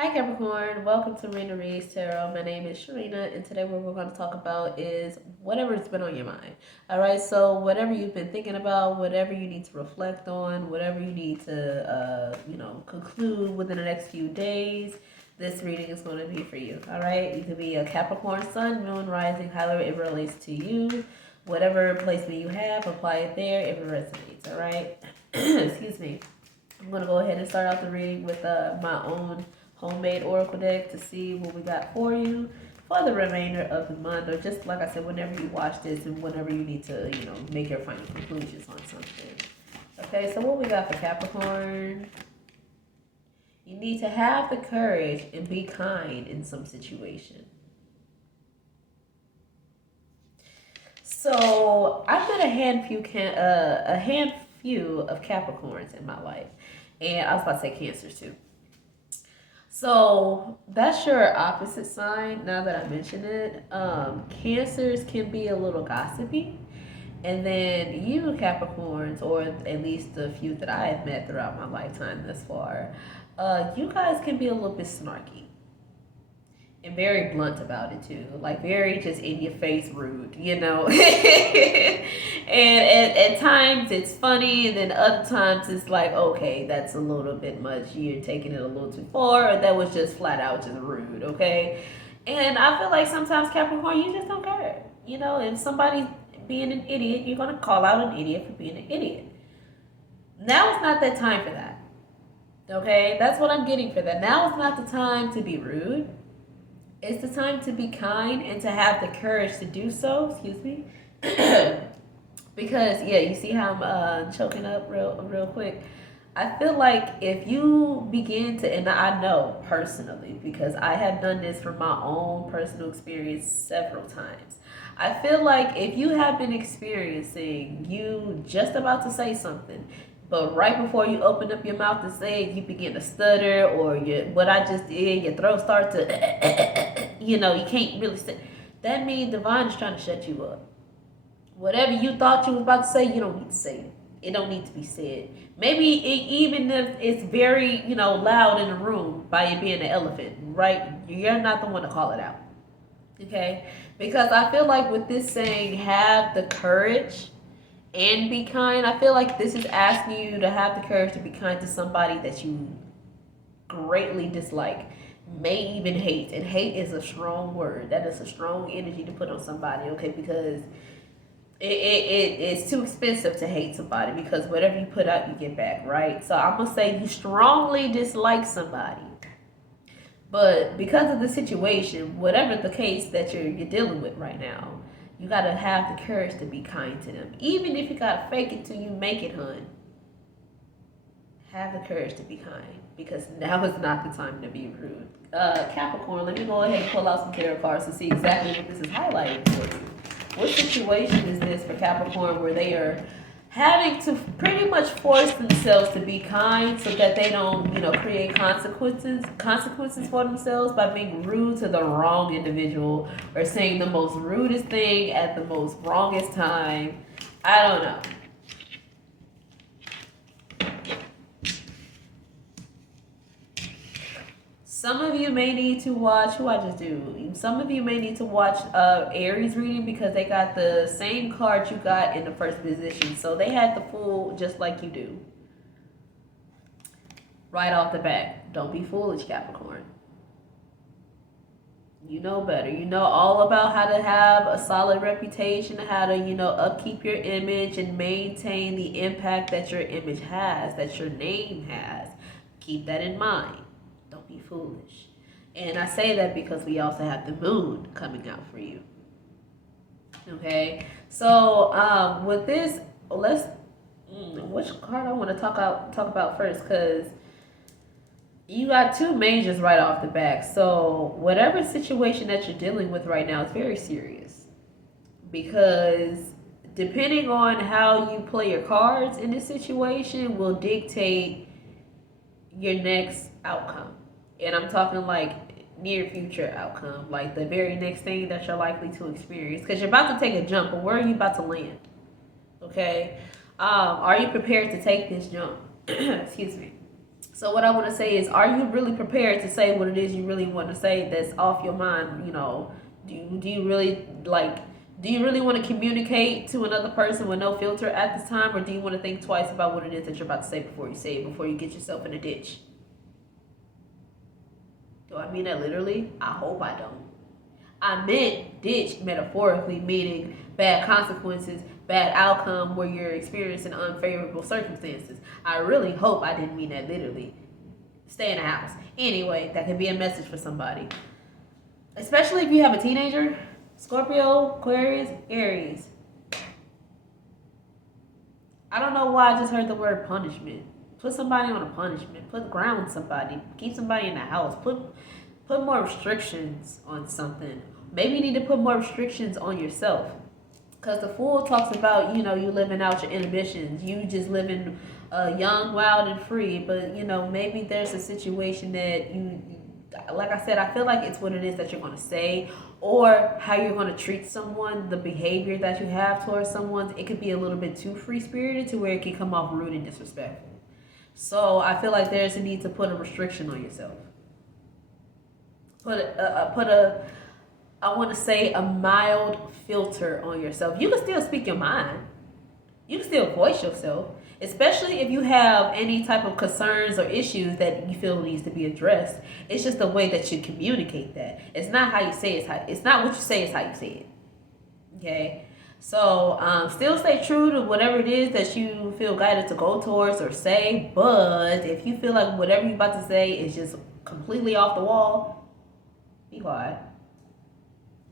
Hi Capricorn, welcome to Sharena6 Tarot. My name is Sharena, and today what we're going to talk about is whatever's been on your mind. Alright, so whatever you've been thinking about, whatever you need to reflect on, whatever you need to, conclude within the next few days, this reading is going to be for you. Alright, you could be a Capricorn sun, moon, rising, however it relates to you. Whatever placement you have, apply it there if it resonates. Alright, excuse me. I'm going to go ahead and start out the reading with my own homemade oracle deck to see what we got for you for the remainder of the month, or just like I said, whenever you watch this and whenever you need to, make your final conclusions on something. Okay, so what we got for Capricorn? You need to have the courage and be kind in some situation. So I've met a handful of Capricorns in my life, and I was about to say Cancers too. So that's your opposite sign. Now that I mention it, Cancers can be a little gossipy, and then you Capricorns, or at least the few that I have met throughout my lifetime thus far, you guys can be a little bit snarky and very blunt about it too, like very just in your face rude, and at times it's funny, and then other times it's like, okay, that's a little bit much, you're taking it a little too far, or that was just flat out just rude. Okay, and I feel like sometimes Capricorn, you just don't care. If somebody's being an idiot, you're going to call out an idiot for being an idiot. Now is not that time for that. Okay, that's what I'm getting for that. Now is not the time to be rude. It's the time to be kind and to have the courage to do so. Excuse me. Because, yeah, you see how I'm choking up real quick. I feel like if you begin to, and I know personally, because I have done this from my own personal experience several times. I feel like if you have been experiencing you just about to say something, but right before you open up your mouth to say it, you begin to stutter, or what I just did, your throat starts to, you can't really say. That means divine is trying to shut you up. Whatever you thought you was about to say, you don't need to say it. It don't need to be said. Maybe even if it's very, loud in the room by it being an elephant, right? You're not the one to call it out. Okay? Because I feel like with this saying, have the courage and be kind, I feel like this is asking you to have the courage to be kind to somebody that you greatly dislike, may even hate. And hate is a strong word. That is a strong energy to put on somebody, okay? Because it's too expensive to hate somebody, because whatever you put out, you get back, right? So I'm going to say you strongly dislike somebody. But because of the situation, whatever the case that you're dealing with right now, you got to have the courage to be kind to them. Even if you got to fake it till you make it, hun. Have the courage to be kind, because now is not the time to be rude. Capricorn, let me go ahead and pull out some tarot cards to see exactly what this is highlighting for you. What situation is this for Capricorn where they are having to pretty much force themselves to be kind so that they don't, create consequences for themselves by being rude to the wrong individual, or saying the most rudest thing at the most wrongest time? I don't know. Some of you may need to watch, some of you may need to watch Aries reading, because they got the same card you got in the first position. So they had the Fool just like you do. Right off the bat. Don't be foolish, Capricorn. You know better. You know all about how to have a solid reputation, how to, upkeep your image and maintain the impact that your image has, that your name has. Keep that in mind. Don't be foolish. And I say that because we also have the moon coming out for you. Okay? So with this, which card I want to talk about first, because you got two majors right off the back. So whatever situation that you're dealing with right now is very serious, because depending on how you play your cards in this situation will dictate your next outcome. And I'm talking like near future outcome, like the very next thing that you're likely to experience, because you're about to take a jump, but where are you about to land? Okay, are you prepared to take this jump? Excuse me. So what I want to say is, are you really prepared to say what it is you really want to say that's off your mind? Do you really like? Do you really want to communicate to another person with no filter at this time, or do you want to think twice about what it is that you're about to say before you say it, before you get yourself in a ditch? Do I mean that literally? I hope I don't. I meant ditch metaphorically, meaning bad consequences, bad outcome where you're experiencing unfavorable circumstances. I really hope I didn't mean that literally. Stay in the house. Anyway, that could be a message for somebody. Especially if you have a teenager. Scorpio, Aquarius, Aries. I don't know why I just heard the word punishment. Put somebody on a punishment. Ground somebody. Keep somebody in the house. Put more restrictions on something. Maybe you need to put more restrictions on yourself. Because the Fool talks about, you living out your inhibitions. You just living young, wild, and free. But, maybe there's a situation that like I said, I feel like it's what it is that you're going to say or how you're going to treat someone, the behavior that you have towards someone. It could be a little bit too free-spirited to where it can come off rude and disrespectful. So I feel like there's a need to put a restriction on yourself. I want to say a mild filter on yourself. You can still speak your mind. You can still voice yourself, especially if you have any type of concerns or issues that you feel needs to be addressed. It's just the way that you communicate that. It's not how you say it. It's not what you say. It's how you say it. Okay. So still stay true to whatever it is that you feel guided to go towards or say. But if you feel like whatever you're about to say is just completely off the wall, be quiet.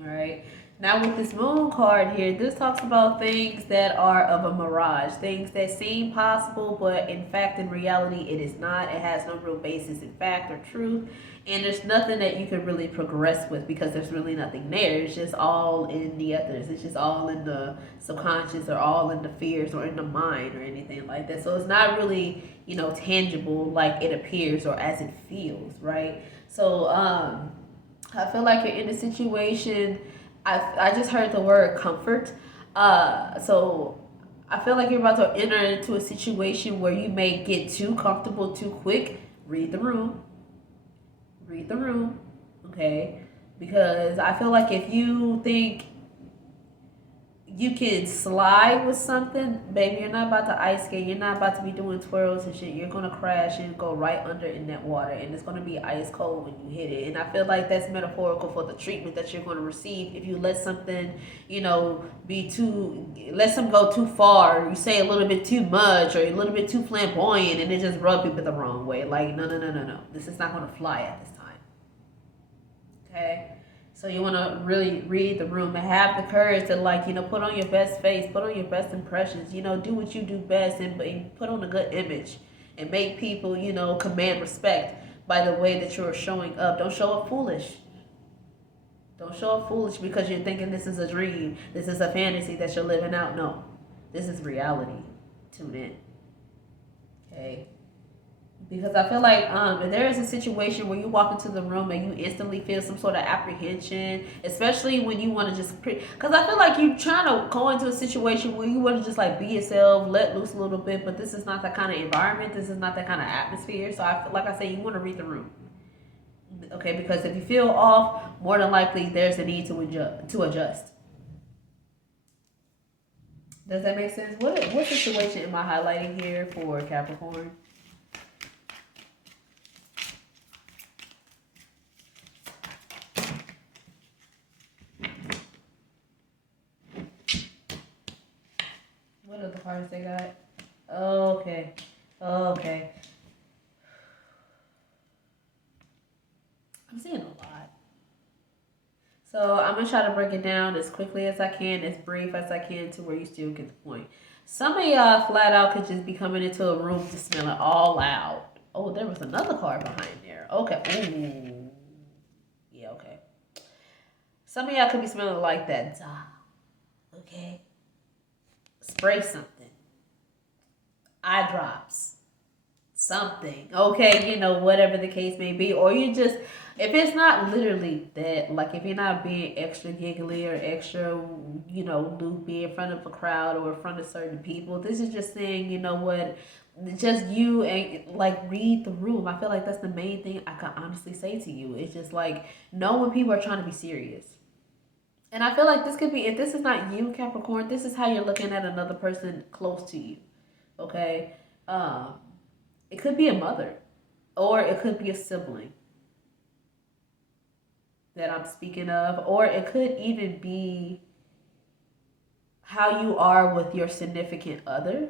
All right. Now with this moon card here, this talks about things that are of a mirage, things that seem possible, but in fact, in reality, it is not. It has no real basis in fact or truth, and there's nothing that you can really progress with because there's really nothing there. It's just all in the ethers. It's just all in the subconscious or all in the fears or in the mind or anything like that. So it's not really, tangible like it appears or as it feels, right? So I feel like you're in a situation. I just heard the word comfort. So I feel like you're about to enter into a situation where you may get too comfortable too quick. Read the room. Read the room. Okay? Because I feel like if you think you can slide with something, baby, you're not about to ice skate. You're not about to be doing twirls and shit. You're going to crash and go right under in that water. And it's going to be ice cold when you hit it. And I feel like that's metaphorical for the treatment that you're going to receive if you let something, let some go too far. Or you say a little bit too much or a little bit too flamboyant and it just rub people the wrong way. Like, no. This is not going to fly at this time. Okay? So you want to really read the room and have the courage to put on your best face, put on your best impressions, do what you do best and put on a good image and make people, command respect by the way that you're showing up. Don't show up foolish. Don't show up foolish because you're thinking this is a dream. This is a fantasy that you're living out. No, this is reality. Tune in. Okay. Because I feel like if there is a situation where you walk into the room and you instantly feel some sort of apprehension, especially when you want to just because I feel like you're trying to go into a situation where you want to just be yourself, let loose a little bit, but this is not that kind of environment. This is not that kind of atmosphere. So I feel like I say you want to read the room. Okay, because if you feel off, more than likely there's a need to adjust. Does that make sense? What situation am I highlighting here for Capricorn? What other cards they got? Okay. I'm seeing a lot. So I'm going to try to break it down as quickly as I can, as brief as I can to where you still get the point. Some of y'all flat out could just be coming into a room to smell it all loud. Oh, there was another card behind there. Okay. Ooh. Yeah, okay. Some of y'all could be smelling like that. Okay. Spray something. Eye drops. Something. Okay, whatever the case may be. Or you just, if it's not literally that, like if you're not being extra giggly or extra, loopy in front of a crowd or in front of certain people, this is just saying, just you and like read the room. I feel like that's the main thing I can honestly say to you. It's just like know when people are trying to be serious. And I feel like this could be, if this is not you, Capricorn, this is how you're looking at another person close to you. Okay? Um, it could be a mother, or it could be a sibling that I'm speaking of, or it could even be how you are with your significant other.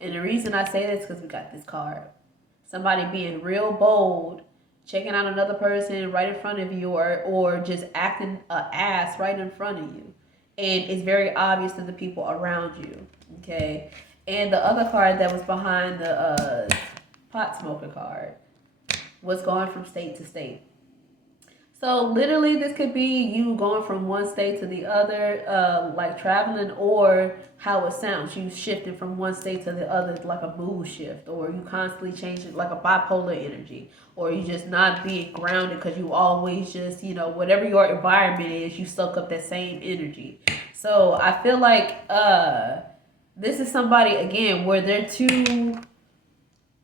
And the reason I say this is because we got this card. Somebody being real bold, checking out another person right in front of you, or just acting a ass right in front of you. And it's very obvious to the people around you. Okay. And the other card that was behind the pot smoker card was going from state to state. So literally, this could be you going from one state to the other, like traveling, or how it sounds. You shifting from one state to the other, like a mood shift, or you constantly changing, like a bipolar energy, or you just not being grounded because you always just, whatever your environment is, you soak up that same energy. So I feel like this is somebody again where they're too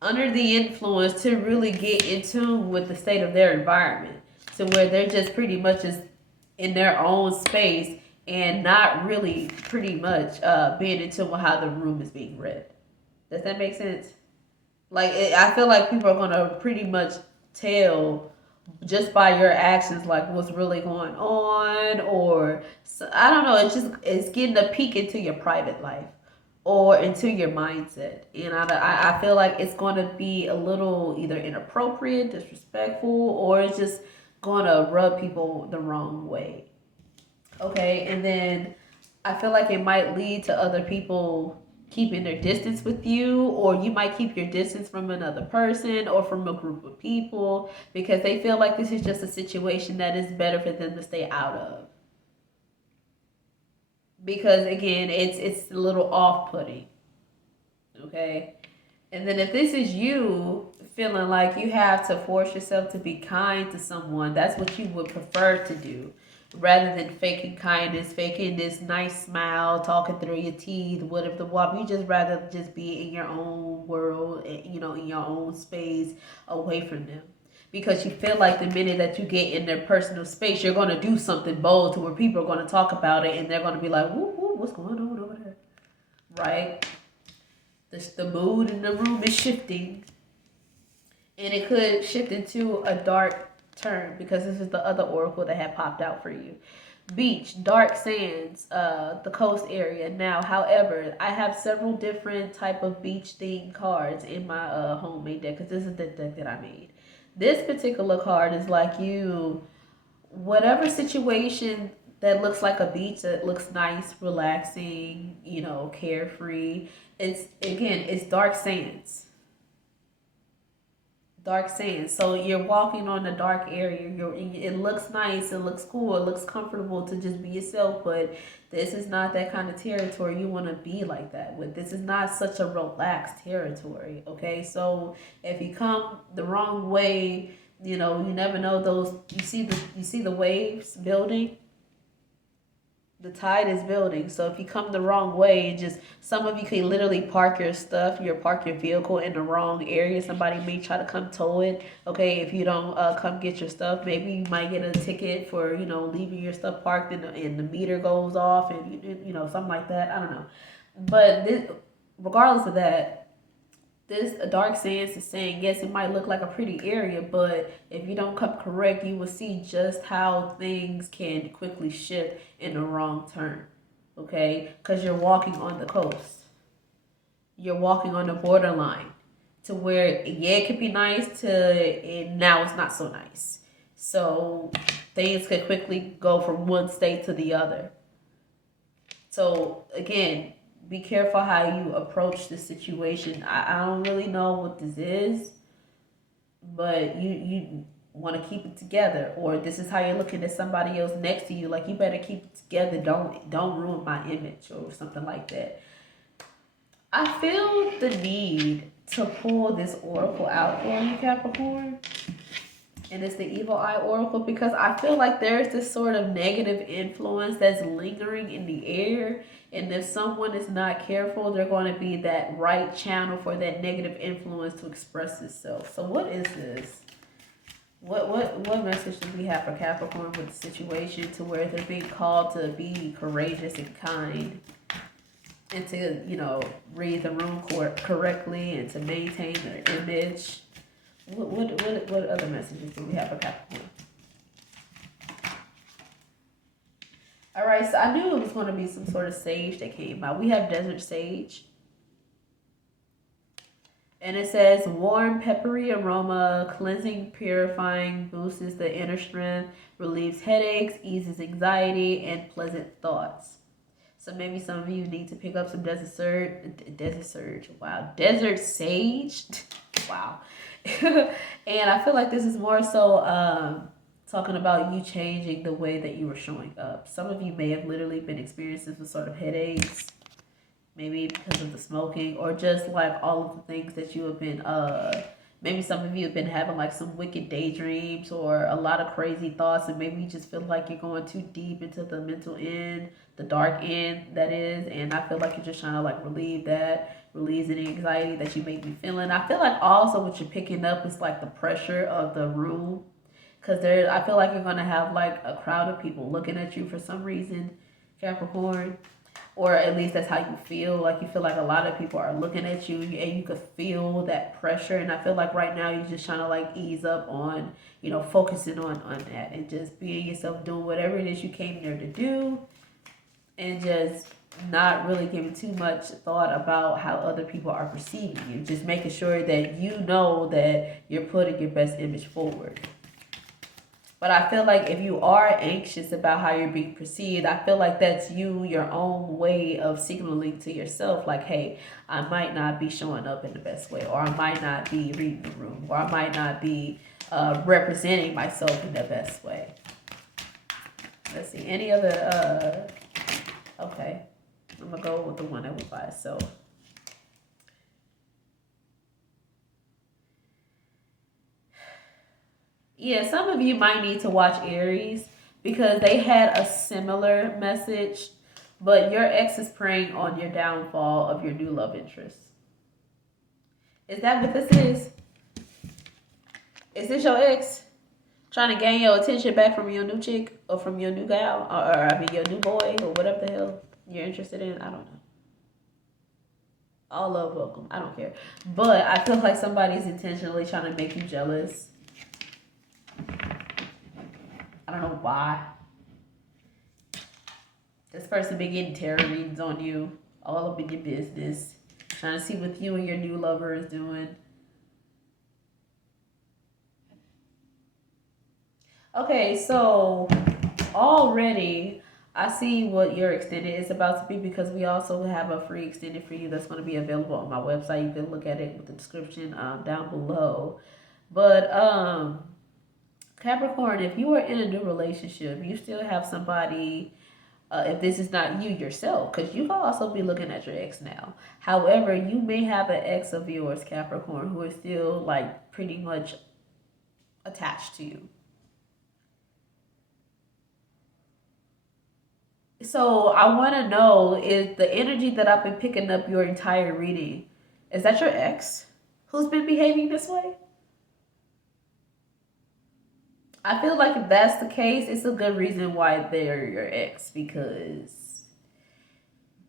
under the influence to really get in tune with the state of their environment, to where they're just pretty much just in their own space and not really pretty much being in tune with how the room is being read. Does that make sense? I feel like people are gonna pretty much tell just by your actions like what's really going on, or I don't know. It's getting a peek into your private life or into your mindset, and I feel like it's going to be a little either inappropriate, disrespectful, or it's just going to rub people the wrong way. Okay, and then I feel like it might lead to other people keeping their distance with you, or you might keep your distance from another person or from a group of people because they feel like this is just a situation that is better for them to stay out of. Because again, it's a little off-putting. Okay? And then if this is you feeling like you have to force yourself to be kind to someone, that's what you would prefer to do. Rather than faking kindness, faking this nice smile, talking through your teeth, whatever the wop, you just rather just be in your own world, in your own space, away from them. Because you feel like the minute that you get in their personal space, you're going to do something bold to where people are going to talk about it and they're going to be like, whoop, whoop, what's going on over there? Right? The mood in the room is shifting. And it could shift into a dark turn because this is the other oracle that had popped out for you. Beach, dark sands, the coast area. Now, however, I have several different type of beach themed cards in my homemade deck because this is the deck that I made. This particular card is like you, whatever situation that looks like a beach, that looks nice, relaxing, carefree. It's dark sands. Dark sand. So you're walking on a dark area. It looks nice. It looks cool. It looks comfortable to just be yourself. But this is not that kind of territory you want to be like that with. This is not such a relaxed territory. Okay. So if you come the wrong way, you never know those. You see the waves building. The tide is building. So if you come the wrong way, just some of you can literally park your stuff, park your vehicle in the wrong area. Somebody may try to come tow it. Okay, if you don't come get your stuff, maybe you might get a ticket for leaving your stuff parked and the meter goes off and something like that. I don't know, but regardless of that, this dark sands is saying, yes, it might look like a pretty area, but if you don't come correct, you will see just how things can quickly shift in the wrong turn. Okay? Because you're walking on the coast. You're walking on the borderline to where, yeah, it could be nice to, and now it's not so nice. So things could quickly go from one state to the other. So again, be careful how you approach the situation. I don't really know what this is, but you want to keep it together, or this is how you're looking at somebody else next to you. Like, you better keep it together. Don't ruin my image or something like that. I feel the need to pull this oracle out for you, Capricorn. And it's the evil eye oracle because I feel like there's this sort of negative influence that's lingering in the air. And if someone is not careful, they're going to be that right channel for that negative influence to express itself. So what is this? What message do we have for Capricorn with the situation to where they're being called to be courageous and kind and to, you know, read the room correctly and to maintain their image? What other messages do we have for Capricorn? All right, so I knew it was going to be some sort of sage that came out. We have desert sage. And it says warm, peppery aroma, cleansing, purifying, boosts the inner strength, relieves headaches, eases anxiety, and pleasant thoughts. So maybe some of you need to pick up some desert sage. Wow. And I feel like this is more so talking about you changing the way that you were showing up. Some of you may have literally been experiencing some sort of headaches, maybe because of the smoking, or just like all of the things that you have been maybe some of you have been having like some wicked daydreams or a lot of crazy thoughts, and maybe you just feel like you're going too deep into the mental end, the dark end that is. And I feel like you're just trying to like release any anxiety that you may be feeling. I feel like also what you're picking up is like the pressure of the room, because I feel like you're going to have like a crowd of people looking at you for some reason, Capricorn. Or at least that's how you feel. Like you feel like a lot of people are looking at you and you could feel that pressure. And I feel like right now you're just trying to like ease up on, you know, focusing on that and just being yourself, doing whatever it is you came there to do, and just not really giving too much thought about how other people are perceiving you. Just making sure that you know that you're putting your best image forward. But I feel like if you are anxious about how you're being perceived, I feel like that's your own way of signaling to yourself, like, hey, I might not be showing up in the best way, or I might not be reading the room, or I might not be representing myself in the best way. Let's see, any other, okay, I'm going to go with the one that was by itself. Yeah, some of you might need to watch Aries because they had a similar message, but your ex is preying on your downfall of your new love interest. Is that what this is? Is this your ex trying to gain your attention back from your new chick or from your new gal, or your new boy, or whatever the hell you're interested in? I don't know. All love welcome. I don't care. But I feel like somebody's intentionally trying to make you jealous. I don't know why. This person been getting tarot readings on you, all up in your business, trying to see what you and your new lover is doing. Okay, so already I see what your extended is about to be, because we also have a free extended for you that's going to be available on my website. You can look at it with the description down below. But Capricorn, if you are in a new relationship, you still have somebody, if this is not you yourself, because you can also be looking at your ex now. However, you may have an ex of yours, Capricorn, who is still like pretty much attached to you. So I want to know, is the energy that I've been picking up your entire reading, is that your ex who's been behaving this way? I feel like if that's the case, it's a good reason why they're your ex, because,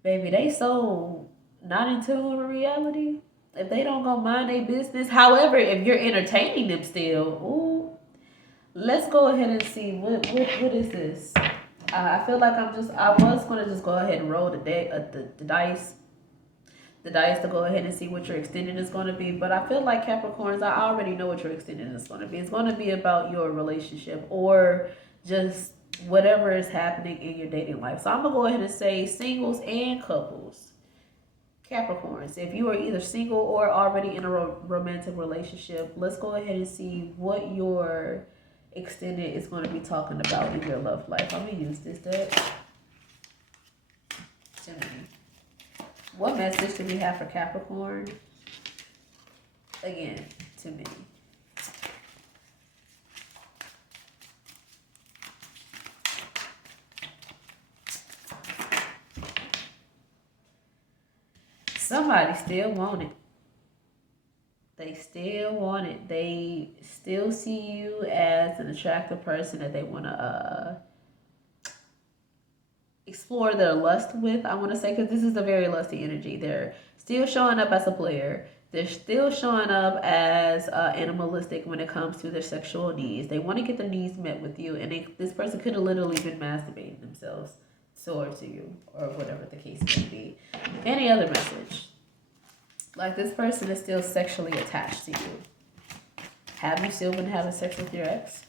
baby, they so not in tune with reality. If they don't go mind their business. However, if you're entertaining them still, ooh, let's go ahead and see what is this. I feel like I was gonna just go ahead and roll the dice. The dice to go ahead and see what your extended is going to be. But I feel like Capricorns, I already know what your extended is going to be. It's going to be about your relationship or just whatever is happening in your dating life. So I'm going to go ahead and say singles and couples. Capricorns, if you are either single or already in a romantic relationship, let's go ahead and see what your extended is going to be talking about in your love life. I'm going to use this deck. What message do we have for Capricorn? Again, to me. Somebody still want it. They still want it. They still see you as an attractive person that they want to explore their lust with. I want to say, because this is a very lusty energy. They're still showing up as a player. They're still showing up as animalistic when it comes to their sexual needs. They want to get their needs met with you, and this person could have literally been masturbating themselves towards you, or whatever the case may be. Any other message? Like, this person is still sexually attached to you. Have you still been having sex with your ex?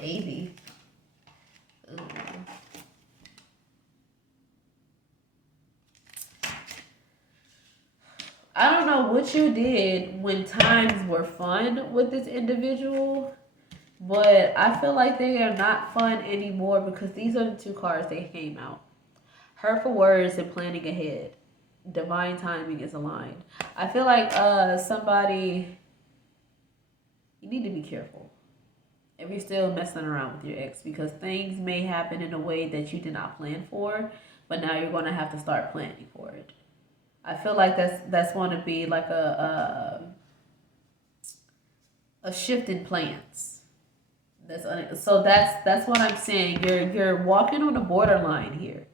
Maybe. Ooh. I don't know what you did when times were fun with this individual, but I feel like they are not fun anymore because these are the two cards that came out. Hurtful words and planning ahead. Divine timing is aligned. I feel like somebody, you need to be careful if you're still messing around with your ex, because things may happen in a way that you did not plan for, but now you're going to have to start planning for it. I feel like that's going to be like a shift in plans. That's what I'm saying. You're walking on a borderline here.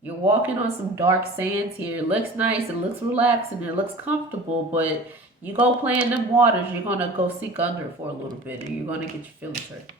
You're walking on some dark sands here. It looks nice, it looks relaxing, it looks comfortable, but you go play in them waters, you're gonna go sink under for a little bit, and you're gonna get your feelings hurt.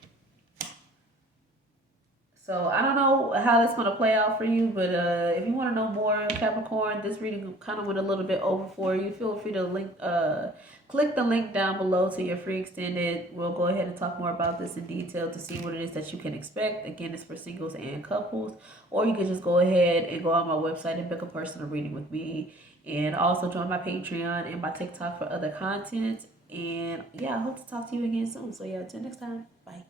So I don't know how that's gonna play out for you, but if you want to know more, Capricorn, this reading kind of went a little bit over for you. Feel free to click the link down below to your free extended. We'll go ahead and talk more about this in detail to see what it is that you can expect. Again, it's for singles and couples, or you can just go ahead and go on my website and book a personal reading with me, and also join my Patreon and my TikTok for other content. And yeah, I hope to talk to you again soon. So yeah, until next time, bye.